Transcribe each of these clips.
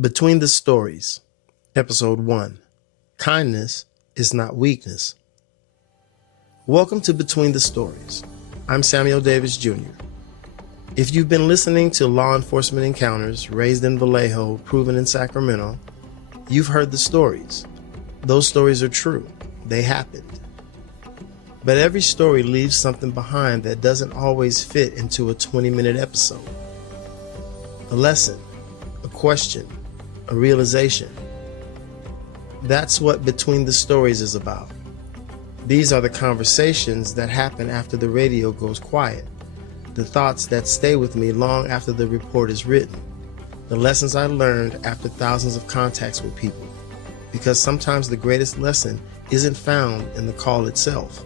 Between the Stories, Episode 1, Kindness is Not Weakness. Welcome to Between the Stories. I'm Samuel Davis Jr. If you've been listening to law enforcement encounters raised in Vallejo, proven in Sacramento, you've heard the stories. Those stories are true. They happened. But every story leaves something behind that doesn't always fit into a 20-minute episode. A lesson, a question, a realization. That's what Between the Stories is about. These are the conversations that happen after the radio goes quiet, the thoughts that stay with me long after the report is written, the lessons I learned after thousands of contacts with people. Because sometimes the greatest lesson isn't found in the call itself.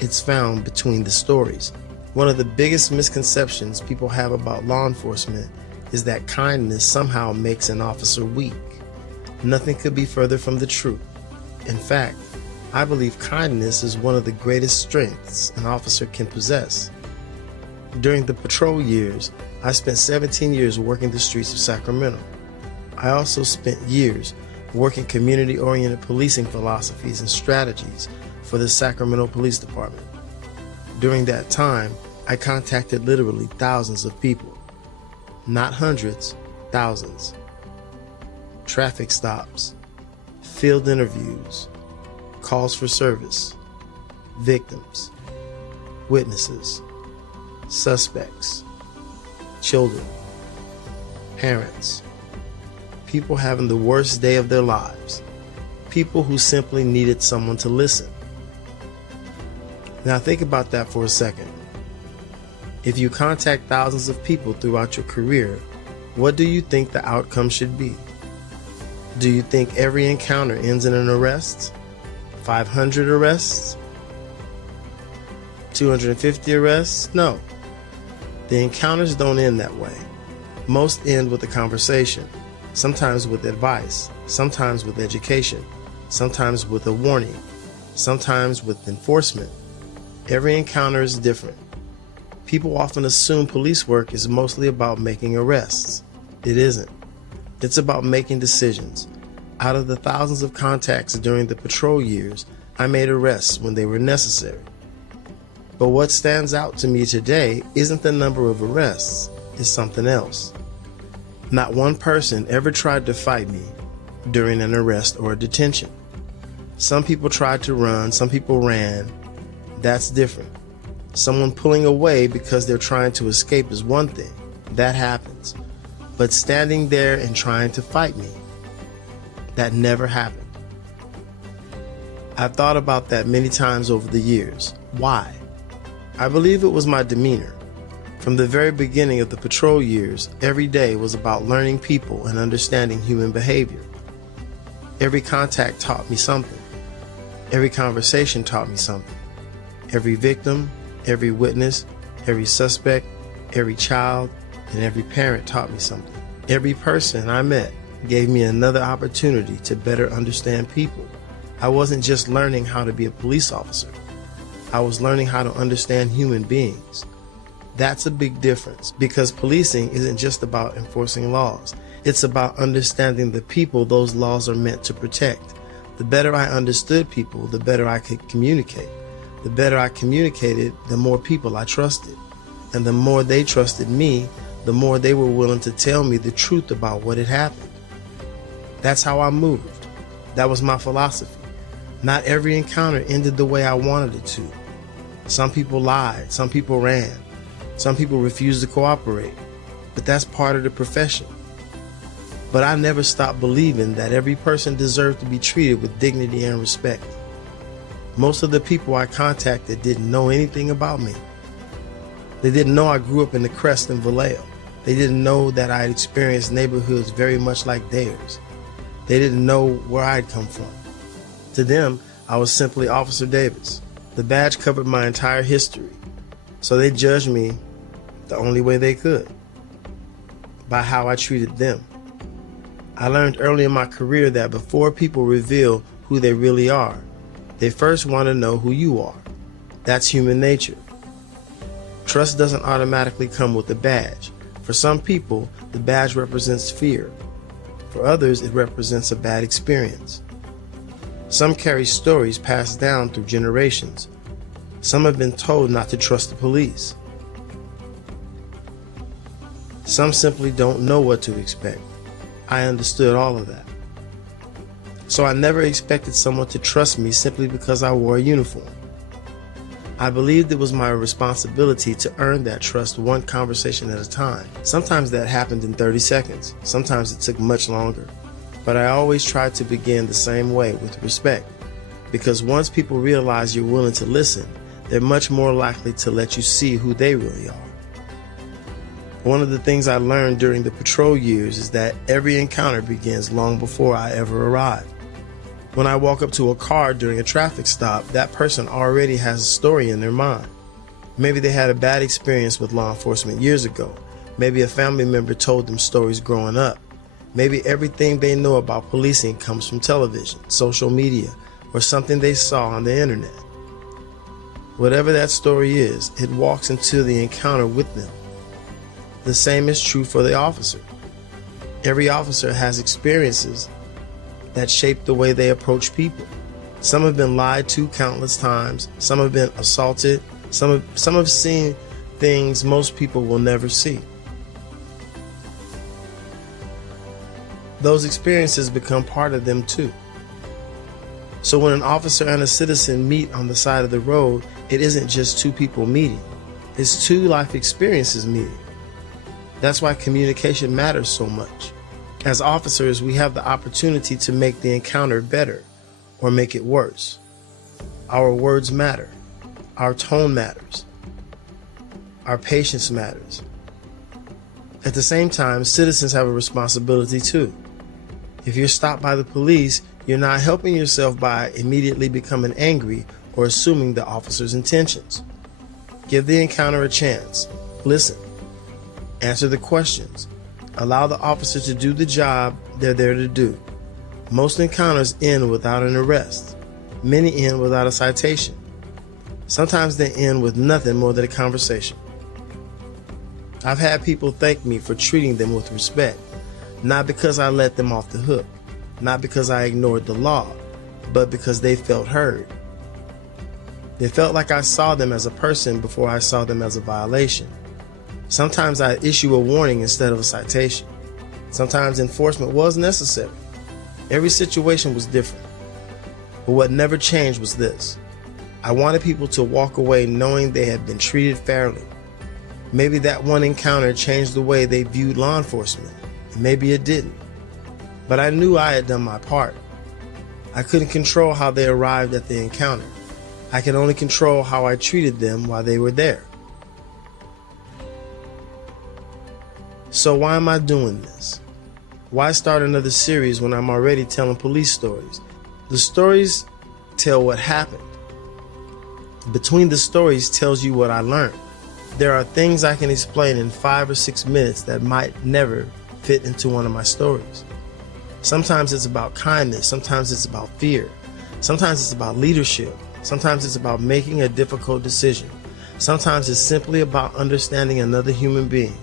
It's found between the stories. One of the biggest misconceptions people have about law enforcement is that kindness somehow makes an officer weak. Nothing could be further from the truth. In fact, I believe kindness is one of the greatest strengths an officer can possess. During the patrol years, I spent 17 years working the streets of Sacramento. I also spent years working community-oriented policing philosophies and strategies for the Sacramento Police Department. During that time, I contacted literally thousands of people. Not hundreds, thousands. Traffic stops, field interviews, calls for service, victims, witnesses, suspects, children, parents, people having the worst day of their lives, people who simply needed someone to listen. Now think about that for a second. If you contact thousands of people throughout your career, what do you think the outcome should be? Do you think every encounter ends in an arrest? 500 arrests? 250 arrests? No. The encounters don't end that way. Most end with a conversation, sometimes with advice, sometimes with education, sometimes with a warning, sometimes with enforcement. Every encounter is different. People often assume police work is mostly about making arrests. It isn't. It's about making decisions. Out of the thousands of contacts during the patrol years, I made arrests when they were necessary. But what stands out to me today isn't the number of arrests, it's something else. Not one person ever tried to fight me during an arrest or a detention. Some people tried to run, some people ran. That's different. Someone pulling away because they're trying to escape is one thing. That happens. But standing there and trying to fight me, that never happened. I've thought about that many times over the years. Why? I believe it was my demeanor. From the very beginning of the patrol years, every day was about learning people and understanding human behavior. Every contact taught me something. Every conversation taught me something. Every victim, every witness, every suspect, every child, and every parent taught me something. Every person I met gave me another opportunity to better understand people. I wasn't just learning how to be a police officer. I was learning how to understand human beings. That's a big difference because policing isn't just about enforcing laws. It's about understanding the people those laws are meant to protect. The better I understood people, the better I could communicate. The better I communicated, the more people I trusted. And the more they trusted me, the more they were willing to tell me the truth about what had happened. That's how I moved. That was my philosophy. Not every encounter ended the way I wanted it to. Some people lied, some people ran, some people refused to cooperate, but that's part of the profession. But I never stopped believing that every person deserved to be treated with dignity and respect. Most of the people I contacted didn't know anything about me. They didn't know I grew up in the Crest in Vallejo. They didn't know that I had experienced neighborhoods very much like theirs. They didn't know where I'd come from. To them, I was simply Officer Davis. The badge covered my entire history, so they judged me the only way they could, by how I treated them. I learned early in my career that before people reveal who they really are, they first want to know who you are. That's human nature. Trust doesn't automatically come with a badge. For some people, the badge represents fear. For others, it represents a bad experience. Some carry stories passed down through generations. Some have been told not to trust the police. Some simply don't know what to expect. I understood all of that. So I never expected someone to trust me simply because I wore a uniform. I believed it was my responsibility to earn that trust one conversation at a time. Sometimes that happened in 30 seconds. Sometimes it took much longer. But I always tried to begin the same way, with respect. Because once people realize you're willing to listen, they're much more likely to let you see who they really are. One of the things I learned during the patrol years is that every encounter begins long before I ever arrive. When I walk up to a car during a traffic stop, that person already has a story in their mind. Maybe they had a bad experience with law enforcement years ago. Maybe a family member told them stories growing up. Maybe everything they know about policing comes from television, social media, or something they saw on the internet. Whatever that story is, it walks into the encounter with them. The same is true for the officer. Every officer has experiences that shape the way they approach people. Some have been lied to countless times. Some have been assaulted. Some have seen things most people will never see. Those experiences become part of them too. So when an officer and a citizen meet on the side of the road, it isn't just two people meeting. It's two life experiences meeting. That's why communication matters so much. As officers, we have the opportunity to make the encounter better or make it worse. Our words matter. Our tone matters. Our patience matters. At the same time, citizens have a responsibility too. If you're stopped by the police, you're not helping yourself by immediately becoming angry or assuming the officer's intentions. Give the encounter a chance. Listen. Answer the questions. Allow the officer to do the job they're there to do. Most encounters end without an arrest. Many end without a citation. Sometimes they end with nothing more than a conversation. I've had people thank me for treating them with respect, not because I let them off the hook, not because I ignored the law, but because they felt heard. They felt like I saw them as a person before I saw them as a violation. Sometimes I issue a warning instead of a citation. Sometimes enforcement was necessary. Every situation was different. But what never changed was this. I wanted people to walk away knowing they had been treated fairly. Maybe that one encounter changed the way they viewed law enforcement. And maybe it didn't. But I knew I had done my part. I couldn't control how they arrived at the encounter. I could only control how I treated them while they were there. So why am I doing this? Why start another series when I'm already telling police stories? The stories tell what happened. Between the stories tells you what I learned. There are things I can explain in 5 or 6 minutes that might never fit into one of my stories. Sometimes it's about kindness. Sometimes it's about fear. Sometimes it's about leadership. Sometimes it's about making a difficult decision. Sometimes it's simply about understanding another human being.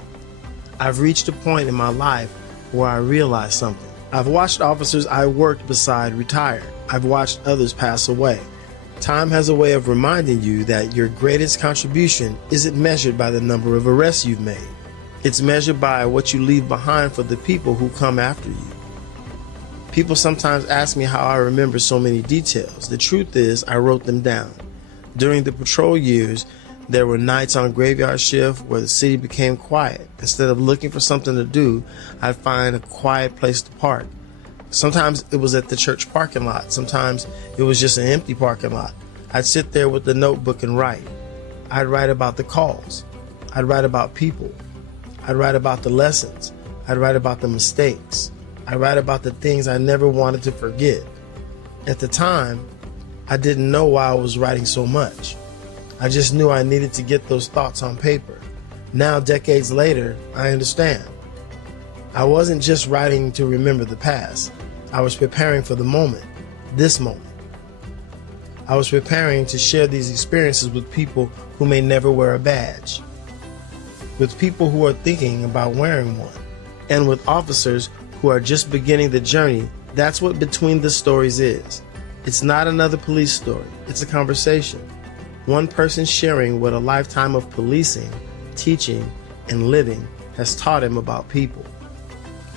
I've reached a point in my life where I realized something. I've watched officers I worked beside retire. I've watched others pass away. Time has a way of reminding you that your greatest contribution isn't measured by the number of arrests you've made. It's measured by what you leave behind for the people who come after you. People sometimes ask me how I remember so many details. The truth is, I wrote them down. During the patrol years, there were nights on graveyard shift where the city became quiet. Instead of looking for something to do, I'd find a quiet place to park. Sometimes it was at the church parking lot. Sometimes it was just an empty parking lot. I'd sit there with the notebook and write. I'd write about the calls. I'd write about people. I'd write about the lessons. I'd write about the mistakes. I'd write about the things I never wanted to forget. At the time, I didn't know why I was writing so much. I just knew I needed to get those thoughts on paper. Now, decades later, I understand. I wasn't just writing to remember the past. I was preparing for the moment, this moment. I was preparing to share these experiences with people who may never wear a badge, with people who are thinking about wearing one, and with officers who are just beginning the journey, that's what Between the Stories is. It's not another police story. It's a conversation. One person sharing what a lifetime of policing, teaching, and living has taught him about people.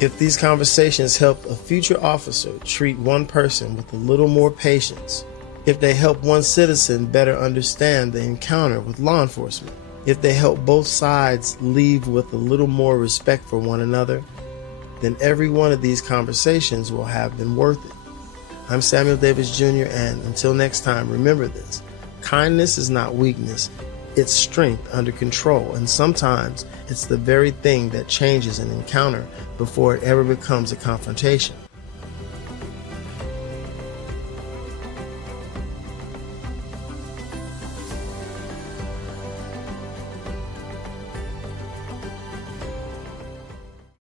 If these conversations help a future officer treat one person with a little more patience, if they help one citizen better understand the encounter with law enforcement, if they help both sides leave with a little more respect for one another, then every one of these conversations will have been worth it. I'm Samuel Davis Jr., and until next time, remember this. Kindness is not weakness, it's strength under control, and sometimes it's the very thing that changes an encounter before it ever becomes a confrontation.